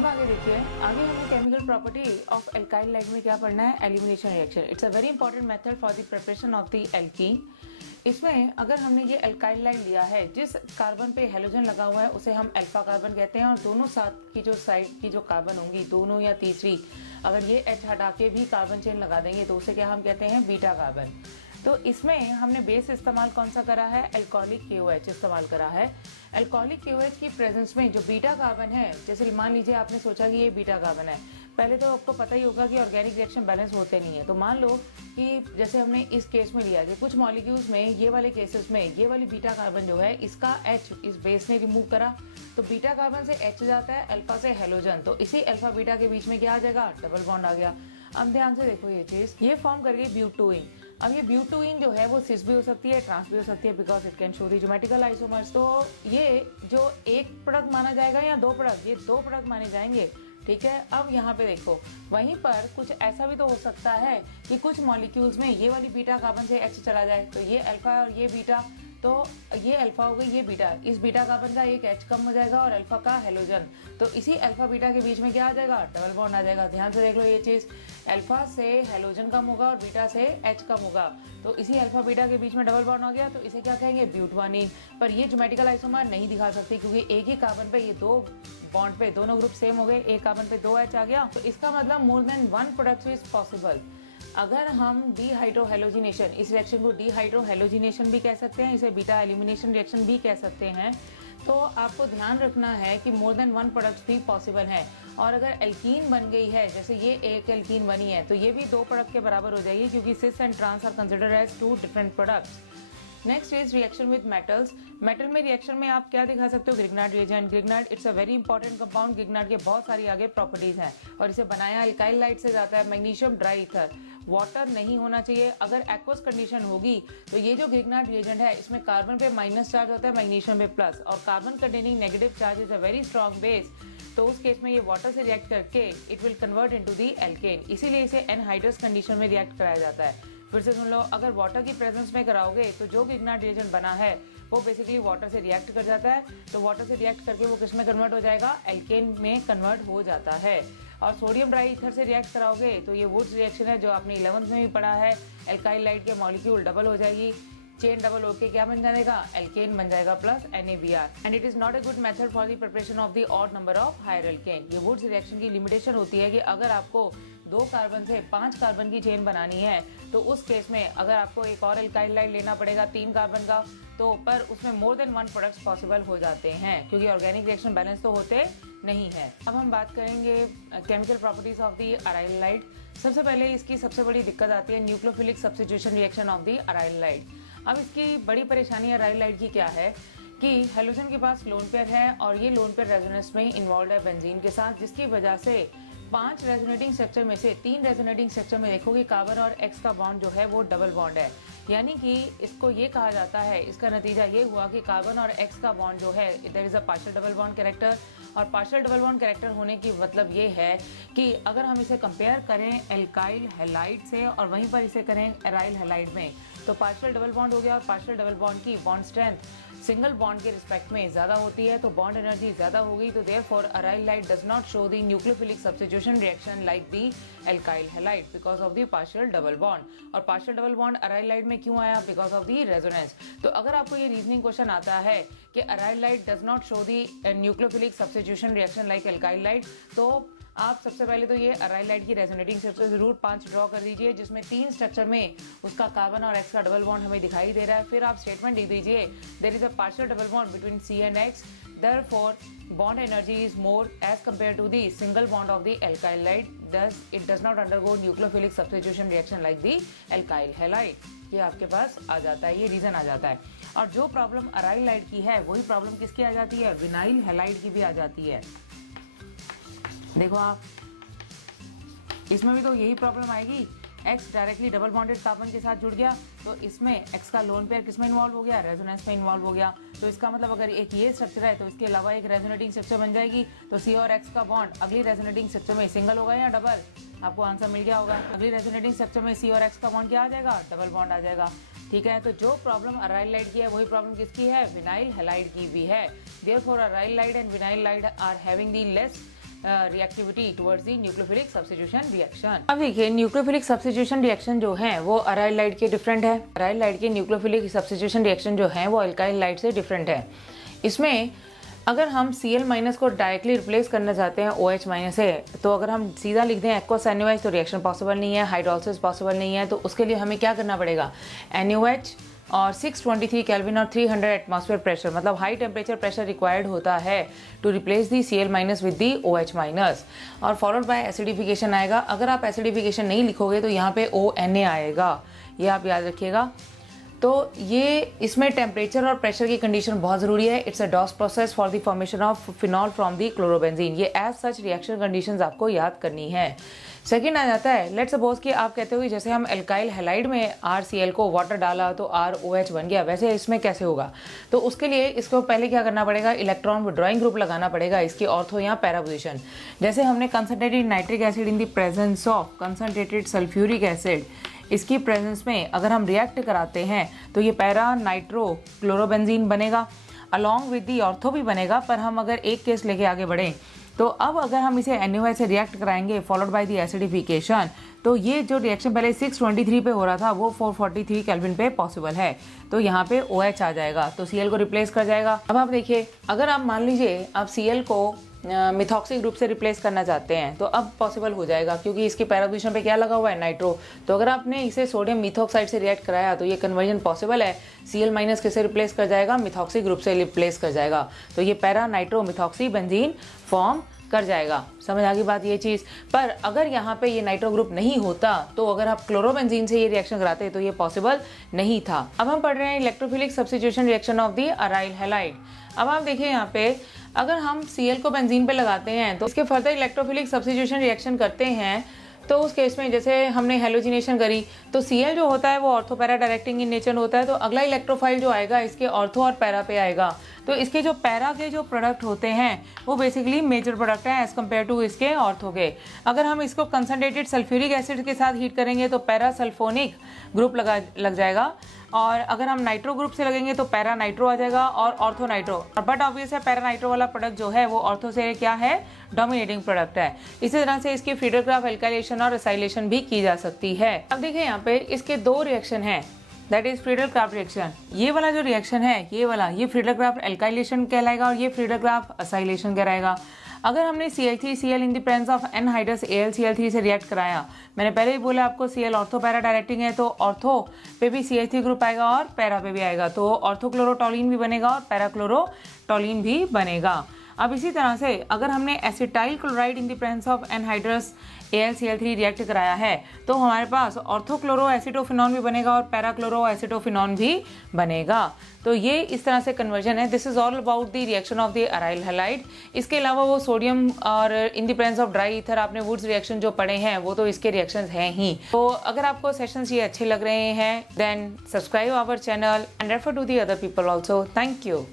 अब आगे देखिए, आगे हमें chemical property of alkyl light में क्या पढ़ना है, elimination reaction. It's a very important method for the preparation of the alkene. इसमें अगर हमने ये एल्काइल लाइट लिया है, जिस कार्बन पे हेलोजन लगा हुआ है उसे हम अल्फा कार्बन कहते हैं, और दोनों साथ की जो साइड की जो कार्बन होंगी, दोनों या तीसरी, अगर ये H हटा के भी कार्बन चेन लगा देंगे तो उसे क्या हम कहते हैं, बीटा कार्बन। तो इसमें हमने बेस इस्तेमाल कौन सा करा है, अल्कोहलिक KOH इस्तेमाल करा है। अल्कोहलिक KOH की प्रेजेंस में जो बीटा कार्बन है, जैसे मान लीजिए आपने सोचा कि ये बीटा कार्बन है, पहले तो आपको पता ही होगा कि ऑर्गेनिक रिएक्शन बैलेंस होते नहीं है। तो मान लो कि जैसे हमने इस केस में लिया कि कुछ मॉलिक्यूल्स में, ये वाले केसेस में ये वाली बीटा कार्बन जो है इसका H इस बेस ने रिमूव करा, तो बीटा कार्बन से H जाता है अल्फा से हेलोजन, तो इसी अल्फा बीटा के बीच में क्या आ जाएगा, डबल बॉन्ड आ गया। अब ध्यान से देखो ये चीज, ये फॉर्म कर गई ब्यूटोइन। अब ये ब्यूटोइन जो है वो सिस भी हो सकती है, ट्रांस भी हो सकती है, because it can show the geometrical isomers. तो ये जो एक प्रोडक्ट माना जाएगा या दो प्रोडक्ट, ये दो प्रोडक्ट माने जाएंगे, ठीक है। अब यहाँ पे देखो, वहीं पर कुछ ऐसा भी तो हो सकता है कि कुछ मॉलिक्यूल्स में ये वाली बीटा कार्बन से H चला जाए, तो ये अल्फा और ये बीटा, तो ये अल्फा हो गई, ये बीटा, इस बीटा कार्बन का एक H कम हो जाएगा और अल्फा का हेलोजन, तो इसी अल्फा बीटा के बीच में क्या आ जाएगा, डबल बॉन्ड आ जाएगा। ध्यान से देख लो ये चीज, अल्फा से हेलोजन कम होगा और बीटा से H कम होगा, तो इसी अल्फा बीटा के बीच में डबल बॉन्ड हो गया, तो इसे क्या कहेंगे, ब्यूटवानीन। पर ये ज्योमेट्रिकल आइसोमर नहीं दिखा सकती क्योंकि एक ही कार्बन पे ये दो बॉन्ड पे दोनों ग्रुप सेम हो गए, एक कार्बन पे दो H आ गया, तो इसका मतलब more than one product is possible. अगर हम डीहाइड्रोहेलोजिनेशन, इस रिएक्शन को डीहाइड्रोहेलोजिनेशन भी कह सकते हैं, इसे बीटा एलिमिनेशन रिएक्शन भी कह सकते हैं, तो आपको ध्यान रखना है कि मोर देन वन प्रोडक्ट भी पॉसिबल है। और अगर एल्कीन बन गई है, जैसे ये एक एल्कीन बनी है, तो ये भी दो प्रोडक्ट के बराबर हो जाएगी क्योंकि cis and trans are considered as two different products. Next is reaction with metals. Metal में रिएक्शन में आप क्या दिखा सकते हो, Grignard reagent. Grignard it's a very important compound. Grignard के बहुत सारी आगे प्रॉपर्टीज हैं और इसे बनाया अल्काइल लाइट से जाता है। मैग्नीशियम ड्राई ईथर, वाटर नहीं होना चाहिए। अगर एक्वस कंडीशन होगी तो ये जो ग्रिग्नार्ड रिएजेंट है, इसमें कार्बन पे माइनस चार्ज होता है, मैग्नीशियम पे प्लस, और carbon containing negative charge is a very strong base, तो उस केस में ये वाटर से रिएक्ट करके it will convert into the alkene, इसीलिए इसे एनहाइड्रस कंडीशन में रिएक्ट कराया जाता है। फिर से सुन लो, अगर वाटर की प्रेजेंस में कराओगे तो जो ग्रिग्नार्ड रिएजेंट बना है वो बेसिकली वाटर से रिएक्ट कर जाता है, तो वाटर से रिएक्ट करके वो किस में कन्वर्ट हो जाएगा, एल्केन में कन्वर्ट हो जाता है। और सोडियम ड्राई ईथर से रिएक्ट कराओगे तो ये वुड्स रिएक्शन है जो आपने 11th में भी पढ़ा है, एल्काइल लाइट के मॉलिक्यूल डबल हो जाएगी, चेन डबल होके क्या बन जाएगा, एल्केन बन जाएगा plus NaBr, and it is not a good method for the preparation of the odd number of higher alkane. ये वुड्स रिएक्शन की लिमिटेशन होती है कि अगर आपको 2 कार्बन से 5 कार्बन की चेन बनानी है तो उस केस में अगर आपको एक और एल्काइल लाइट लेना पड़ेगा 3 कार्बन का, तो पर उसमें more than one products possible हो जाते हैं क्योंकि ऑर्गेनिक रिएक्शन बैलेंस तो होते नहीं है। अब हम बात करेंगे chemical properties of the aryl light. सबसे पहले इसकी सबसे बड़ी दिक्कत आती है nucleophilic substitution reaction of the aryl light. अब इसकी बड़ी परेशानी अराइल लाइट की क्या है कि हेलोजन के पास लोन पेयर है और ये लोन पेयर रेजोनेंस में इन्वॉल्व है बेंजीन के साथ, जिसकी वजह से 5 रेजोनेटिंग स्ट्रक्चर में से 3 रेजोनेटिंग स्ट्रक्चर में देखोगे कार्बन और X का बॉन्ड जो है वो डबल बॉन्ड है, यानी कि इसको ये कहा जाता है, इसका नतीजा ये हुआ कि कार्बन और X का बॉन्ड जो है there is a partial double bond character, और पार्शियल डबल बॉन्ड कैरेक्टर होने की मतलब ये है कि अगर हम इसे कंपेयर करें एल्काइल हैलाइड से और वहीं पर इसे करें अराइल हैलाइड में, तो पार्शियल डबल बॉन्ड हो गया, और पार्शियल डबल बॉन्ड की बॉन्ड स्ट्रेंथ सिंगल बॉन्ड के रिस्पेक्ट में ज्यादा होती है, तो बॉन्ड एनर्जी ज्यादा होगी, तो therefore aryl halide does not show the nucleophilic substitution reaction like the alkyl halide because of the partial double bond. और partial double bond aryl halide में क्यों आया, बिकॉज ऑफ द रेजोनेंस। तो अगर आपको ये रीजनिंग क्वेश्चन आता है कि aryl halide does not show the nucleophilic substitution reaction like alkyl light, तो आप सबसे पहले तो ये अराइल लाइट की रेजोनेटिंग स्ट्रक्चर जरूर 5 ड्रॉ कर दीजिए, जिसमें 3 स्ट्रक्चर में उसका कार्बन और X का डबल बॉन्ड हमें दिखाई दे रहा है। फिर आप स्टेटमेंट लिख दीजिए, there is a partial double bond between C and X, therefore bond energy is more as compare to the single bond of the alkyl halide, thus it does not undergo nucleophilic substitution reaction like the alkyl halide. ये आपके पास आ जाता है, ये reason आ जाता है। और जो problem aryl light की है वही प्रॉब्लम किसकी आ जाती है, विनाइल हैलाइड की भी आ जाती है। देखो आप, इसमें भी तो यही प्रॉब्लम आएगी, X directly double bonded carbon के साथ जुड़ गया, तो इसमें X का लोन पेयर किसमें इन्वॉल्व हो गया, रेजोनेंस में इन्वॉल्व हो गया। तो इसका मतलब अगर एक ये स्ट्रक्चर है तो इसके अलावा एक रेजोनेटिंग स्ट्रक्चर बन जाएगी, तो C और X का बॉन्ड अगली रेजोनेटिंग स्ट्रक्चर में सिंगल होगा या डबल, आपको आंसर मिल गया होगा। अगली रेजोनेटिंग स्ट्रक्चर में C और X का बॉन्ड क्या आ जाएगा, डबल बॉन्ड आ जाएगा। ठीक है, तो जो प्रॉब्लम अराइल लाइट की है वही प्रॉब्लम किसकी है, विनाइल हैलाइड की भी है। Therefore aryl halide and vinyl halide are having the less reactivity towards the nucleophilic substitution reaction. अब देखिए न्यूक्लियोफिलिक सब्स्टिट्यूशन रिएक्शन जो है वो अराइल लाइट के डिफरेंट है। अराइल लाइट के न्यूक्लियोफिलिक सब्स्टिट्यूशन रिएक्शन जो है वो अल्काइल लाइट से डिफरेंट है। इसमें अगर हम Cl- को डायरेक्टली रिप्लेस करना चाहते हैं OH- से, तो अगर हम सीधा लिख दें एक्वस NaOH तो रिएक्शन पॉसिबल नहीं है, हाइड्रोलिसिस पॉसिबल नहीं है। तो उसके लिए हमें क्या करना पड़ेगा, NaOH और 623 केल्विन और 300 एटमॉस्फेयर प्रेशर, मतलब हाई टेम्परेचर प्रेशर रिक्वायर्ड होता है to replace the Cl- with the OH- और फॉलोड बाय एसिडिफिकेशन आएगा। अगर आप एसिडिफिकेशन नहीं लिखोगे तो यहाँ पे ONa आएगा, ये आप याद रखिएगा। तो ये इसमें टेम्परेचर और प्रेशर की कंडीशन बहुत ज़रूरी है। It's a Dow's process for the formation of phenol from the chlorobenzene. ये एज सच रिएक्शन कंडीशंस आपको याद करनी है। सेकंड आ जाता है, लेट्स सपोज कि आप कहते हो कि जैसे हम एल्काइल हैलाइड में RCl को वाटर डाला तो ROH बन गया, वैसे इसमें कैसे होगा। तो उसके लिए इसको पहले क्या करना पड़ेगा, इलेक्ट्रॉन विड्रॉइंग ग्रुप लगाना पड़ेगा, इसकी ऑर्थो या पैरा पोजीशन। जैसे हमने concentrated nitric acid in the presence of concentrated sulphuric acid, इसकी प्रेजेंस में अगर हम रिएक्ट कराते हैं तो ये पैरा नाइट्रो क्लोरोबेंजीन बनेगा, अलॉन्ग विद दी ऑर्थो भी बनेगा। पर हम अगर एक केस लेके आगे बढ़ें तो अब अगर हम इसे NaOH से रिएक्ट कराएंगे फॉलोड बाय दी एसिडिफिकेशन, तो ये जो रिएक्शन पहले 623 पे हो रहा था वो 443 केल्विन पे पॉसिबल है। तो यहाँ पे OH आ जाएगा, तो Cl को रिप्लेस कर जाएगा। अब आप देखिए, अगर आप मान लीजिए आप Cl को मिथॉक्सी ग्रुप से रिप्लेस करना चाहते हैं तो अब पॉसिबल हो जाएगा, क्योंकि इसकी पैरा पोजीशन पे क्या लगा हुआ है, नाइट्रो। तो अगर आपने इसे सोडियम मिथॉक्साइड से रिएक्ट कराया तो ये कन्वर्जन पॉसिबल है। Cl- किसे रिप्लेस कर जाएगा, मिथॉक्सी ग्रुप से रिप्लेस कर जाएगा। तो ये para nitro methoxy benzene form कर जाएगा। समझ आ गई बात ये चीज़। पर अगर यहाँ पे ये नाइट्रो ग्रुप नहीं होता तो अगर आप क्लोरोबेंजीन से ये रिएक्शन कराते तो ये पॉसिबल नहीं था। अब हम पढ़ रहे हैं electrophilic substitution reaction of the aryl halide. अब आप देखिए यहाँ पे अगर हम Cl को बेंजीन पे लगाते हैं तो इसके फर्दर इलेक्ट्रोफिलिक सब्स्टिट्यूशन रिएक्शन करते हैं तो उस केस में जैसे हमने हेलोजिनेशन करी तो Cl जो होता है वो ortho para directing in nature होता है। तो अगला इलेक्ट्रोफाइल जो आएगा इसके ऑर्थो और पैरा पे आएगा। तो इसके जो पैरा के जो प्रोडक्ट होते हैं वो बेसिकली मेजर प्रोडक्ट है एज कम्पेयर टू इसके ऑर्थो के। अगर हम इसको कंसनट्रेटेड सल्फ्यूरिक एसिड के साथ हीट करेंगे तो पैरा सल्फोनिक ग्रुप लग जाएगा, और अगर हम नाइट्रो ग्रुप से लगेंगे तो पैरा नाइट्रो आ जाएगा और ऑर्थो नाइट्रो। और बट ऑब्वियस है पैरा नाइट्रो वाला प्रोडक्ट जो है वो ऑर्थो से क्या है, डोमिनेटिंग प्रोडक्ट है। इसी तरह से इसकी फ्रीडरक्राफ्ट एल्काइलेशन और एसाइलेशन भी की जा सकती है। अब देखिए यहाँ पे इसके दो रिएक्शन हैं, दैट इज फ्रीडरक्राफ्ट रिएक्शन। ये वाला जो रिएक्शन है ये फ्रीडरक्राफ्ट एल्काइलेशन कहलाएगा और ये फ्रीडरक्राफ्ट एसाइलेशन कहलाएगा। अगर हमने CH3Cl in the presence of anhydrous AlCl3 से रिएक्ट कराया, मैंने पहले ही बोला आपको Cl ऑर्थो पैरा डायरेक्टिंग है तो ऑर्थो पे भी CH3 ग्रुप आएगा और पैरा पे भी आएगा, तो ऑर्थोक्लोरोटोलिन भी बनेगा और पैराक्लोरोटोलिन भी बनेगा। अब इसी तरह से अगर हमने acetyl chloride in the presence of anhydrous AlCl3 react कराया है तो हमारे पास ऑर्थोक्लोरो एसिटोफिनॉन भी बनेगा और पैराक्लोरो एसिटोफिनॉन भी बनेगा। तो ये इस तरह से कन्वर्जन है। This is all about the reaction of the aryl halide. इसके अलावा वो सोडियम और in the presence of dry ether आपने वुड्स रिएक्शन जो पढ़े हैं वो तो इसके रिएक्शंस हैं ही। तो अगर आपको सेशंस ये अच्छे लग रहे हैं then subscribe our channel and refer to the other people also. Thank you.